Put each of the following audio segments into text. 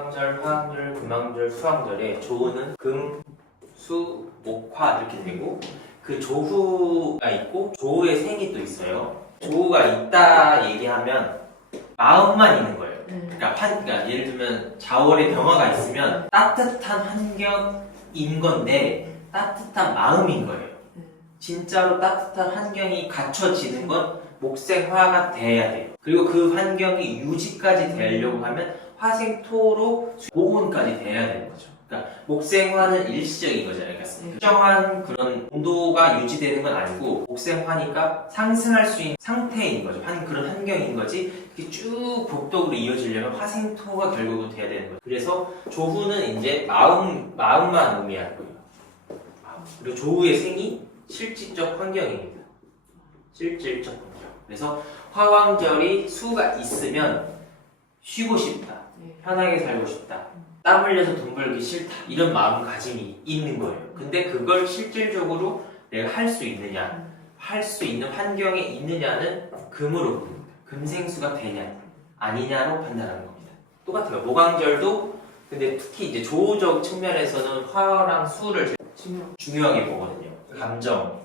모광절, 화왕절, 금왕절, 수왕절에 조우는 금, 수, 목, 화 이렇게 되고 그 조후가 있고 조우의 생이 또 있어요. 조우가 있다 얘기하면 마음만 있는 거예요. 그러니까 예를 들면 자월에 병화가 있으면 따뜻한 환경인 건데 따뜻한 마음인 거예요. 진짜로 따뜻한 환경이 갖춰지는 건 목생화가 돼야 돼요. 그리고 그 환경이 유지까지 되려고 하면 화생토로 보온까지 돼야 되는 거죠. 그러니까 목생화는 일시적인 거잖아요. 그러니까 특정한 그런 온도가 유지되는 건 아니고 목생화니까 상승할 수 있는 상태인 거죠. 그런 환경인 거지. 이렇게 쭉 복덕으로 이어지려면 화생토가 결국은 돼야 되는 거죠. 그래서 조후는 이제 마음만 의미하는 거예요. 그리고 조후의 생이 실질적 환경입니다. 실질적 환경. 그래서 화왕절이 수가 있으면 쉬고 싶다. 편하게 살고 싶다. 땀 흘려서 돈 벌기 싫다. 이런 마음가짐이 있는 거예요. 근데 그걸 실질적으로 내가 할 수 있느냐, 할 수 있는 환경에 있느냐는 금으로 봅니다. 금생수가 되냐, 아니냐로 판단하는 겁니다. 똑같아요. 모광절도 근데 특히 이제 조우적 측면에서는 화랑 수를 중요하게 보거든요. 감정.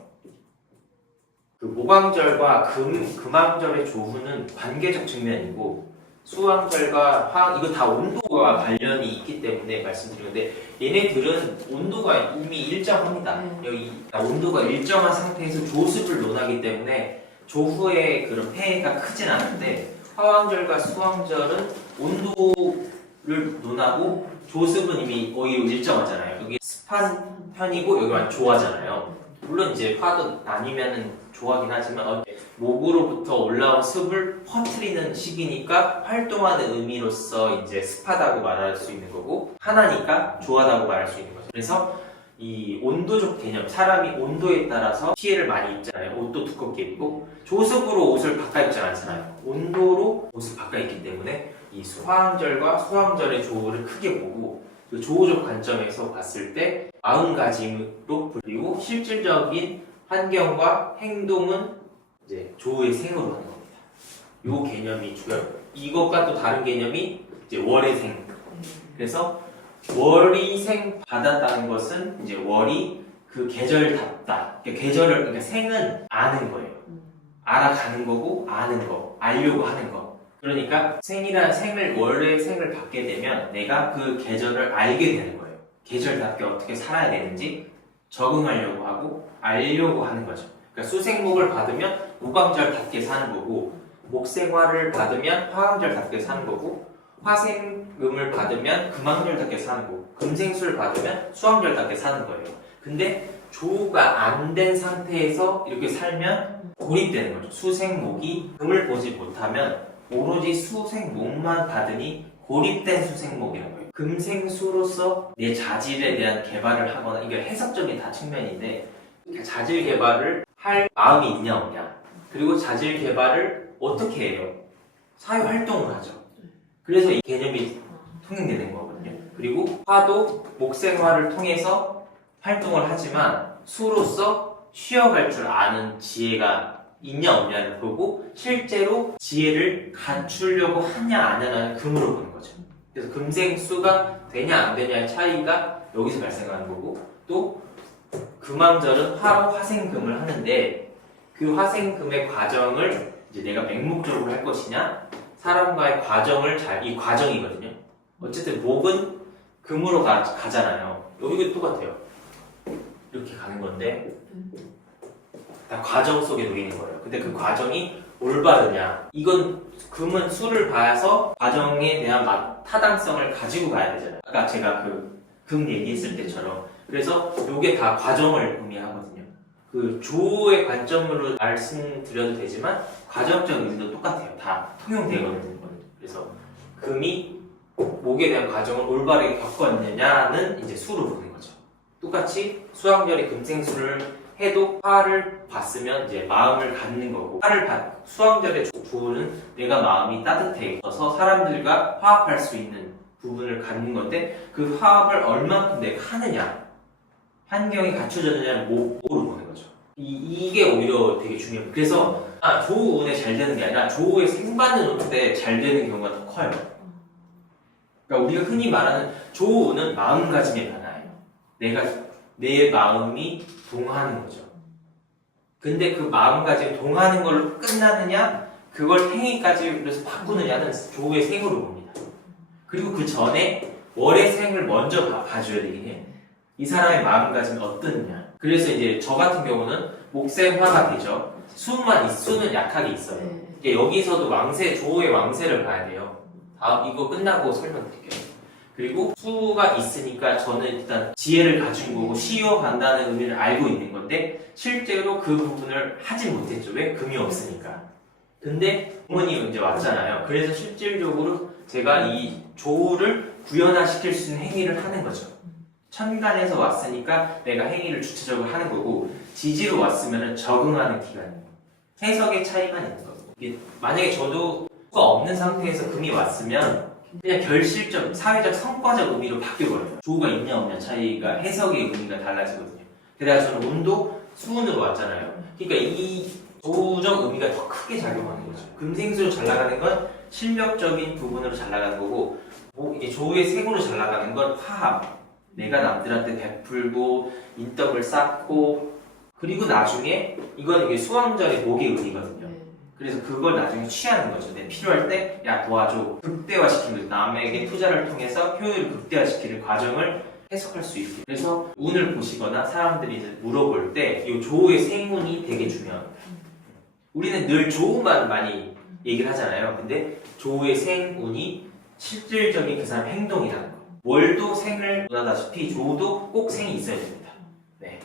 그 모광절과 금왕절의 조후는 관계적 측면이고 수왕절과 화왕 이거 다 온도와 관련이 있기 때문에 말씀드리는데 얘네들은 온도가 이미 일정합니다. 여기 온도가 일정한 상태에서 조습을 논하기 때문에 조후의 그런 폐해가 크진 않은데 화왕절과 수왕절은 온도를 논하고 조습은 이미 거의 일정하잖아요. 여기 습한 편이고 여기만 조하잖아요. 물론 이제 화도 아니면은 좋아하긴 하지만 목으로부터 올라온 습을 퍼뜨리는 시기니까 활동하는 의미로서 이제 습하다고 말할 수 있는 거고 하나니까 좋아하다고 말할 수 있는 거죠. 그래서 이 온도적 개념, 사람이 온도에 따라서 피해를 많이 입잖아요. 옷도 두껍게 입고 조습으로 옷을 바꿔 입지 않잖아요. 온도로 옷을 바꿔 입기 때문에 이 화왕절과 수왕절의 조우를 크게 보고 그 조우적 관점에서 봤을 때 마음가짐으로 불리고 실질적인 환경과 행동은 이제 조우의 생으로 하는 겁니다. 요 개념이 중요해요. 이것과 또 다른 개념이 이제 월의 생. 그래서 월이 생 받았다는 것은 이제 월이 그 계절답다. 그러니까 생은 아는 거예요. 알아가는 거고 아는 거, 알려고 하는 거. 그러니까 월의 생을 받게 되면 내가 그 계절을 알게 되는 거예요. 계절답게 어떻게 살아야 되는지 적응하려고 하고 알려고 하는 거죠. 그러니까 수생목을 받으면 모광절답게 사는 거고 목생화를 받으면 화왕절답게 사는 거고 화생금을 받으면 금왕절답게 사는 거고 금생수를 받으면 수왕절답게 사는 거예요. 근데 조우가 안 된 상태에서 이렇게 살면 고립되는 거죠. 수생목이 금을 보지 못하면 오로지 수생목만 받으니 고립된 수생목이라고 해요. 금생수로서 내 자질에 대한 개발을 하거나 이게 해석적인 다 측면인데 자질 개발을 할 마음이 있냐 없냐 그리고 자질 개발을 어떻게 해요? 사회활동을 하죠. 그래서 이 개념이 통용되는 거거든요. 그리고 화도 목생화를 통해서 활동을 하지만 수로서 쉬어갈 줄 아는 지혜가 있냐 없냐를 보고 실제로 지혜를 갖추려고 하냐 안 하냐는 금으로 보는 거죠. 그래서 금생수가 되냐 안 되냐의 차이가 여기서 발생하는 거고 또 금왕절은 화로 화생금을 하는데 그 화생금의 과정을 이제 내가 맹목적으로 할 것이냐 사람과의 과정을 이 과정이거든요. 어쨌든 목은 금으로 가잖아요. 여기도 똑같아요. 이렇게 가는 건데 다 과정 속에 놓이는 거예요. 근데 그 과정이 올바르냐 이건 금은 수를 봐서 과정에 대한 타당성을 가지고 가야 되잖아요. 아까 제가 금 얘기했을 때처럼 그래서 이게 다 과정을 의미하거든요. 그 조의 관점으로 말씀드려도 되지만 과정적 의미도 똑같아요. 다 통용되거든요. 그래서 금이 목에 대한 과정을 올바르게 겪었느냐는 이제 수로 보는 거죠. 똑같이 수왕절이 금생수를 해도 화를 봤으면 이제 마음을 갖는 거고 수왕절의 조우는 내가 마음이 따뜻해져서 사람들과 화합할 수 있는 부분을 갖는 건데 그 화합을 얼만큼 내가 하느냐 환경이 갖춰졌느냐를 목으로 보는 거죠. 이게 오히려 되게 중요해요. 그래서 조우 운에 잘 되는 게 아니라 조우에 생받는 때 잘 되는 경우가 더 커요. 그러니까 우리가 흔히 말하는 조우는 마음가짐의 변화예요. 내 마음이 동하는 거죠. 근데 그 마음가짐 동하는 걸로 끝나느냐, 그걸 행위까지 그래서 바꾸느냐는 조우의 생으로 봅니다. 그리고 그 전에 월의 생을 먼저 봐줘야 되긴 해요. 이 사람의 마음가짐이 어떠느냐. 그래서 이제 저 같은 경우는 목생화가 되죠. 수는 약하게 있어요. 여기서도 조우의 왕세를 봐야 돼요. 다음 이거 끝나고 설명드릴게요. 그리고 수가 있으니까 저는 일단 지혜를 갖춘 거고 시효간다는 의미를 알고 있는 건데 실제로 그 부분을 하지 못했죠. 왜? 금이 없으니까. 근데 부모님이 이제 왔잖아요. 그래서 실질적으로 제가 이 조우를 구현화시킬 수 있는 행위를 하는 거죠. 천간에서 왔으니까 내가 행위를 주체적으로 하는 거고 지지로 왔으면 적응하는 기간이에요. 해석의 차이만 있는 거고. 만약에 저도 수가 없는 상태에서 금이 왔으면 그냥 결실적, 사회적, 성과적 의미로 바뀌어버려요. 조우가 있냐 없냐 차이가 해석의 의미가 달라지거든요. 게다가 저는 운도 수운으로 왔잖아요. 그러니까 이 조우적 의미가 더 크게 작용하는 거죠. 금생수로 잘 나가는 건 실력적인 부분으로 잘 나가는 거고 이게 조우의 생으로 잘 나가는 건 화합. 내가 남들한테 베풀고 인덕을 쌓고 그리고 나중에 이건 이게 수왕절의 목의 의미거든요. 그래서 그걸 나중에 취하는 거죠. 내 필요할 때 야 도와줘. 극대화시키는 거죠. 남에게 투자를 통해서 효율을 극대화시키는 과정을 해석할 수 있게. 그래서 운을 보시거나 사람들이 이제 물어볼 때 이 조우의 생운이 되게 중요합니다. 우리는 늘 조우만 많이 얘기를 하잖아요. 근데 조우의 생운이 실질적인 그 사람 행동이라는 거. 월도 생을 논하다시피 조우도 꼭 생이 있어야 됩니다. 네.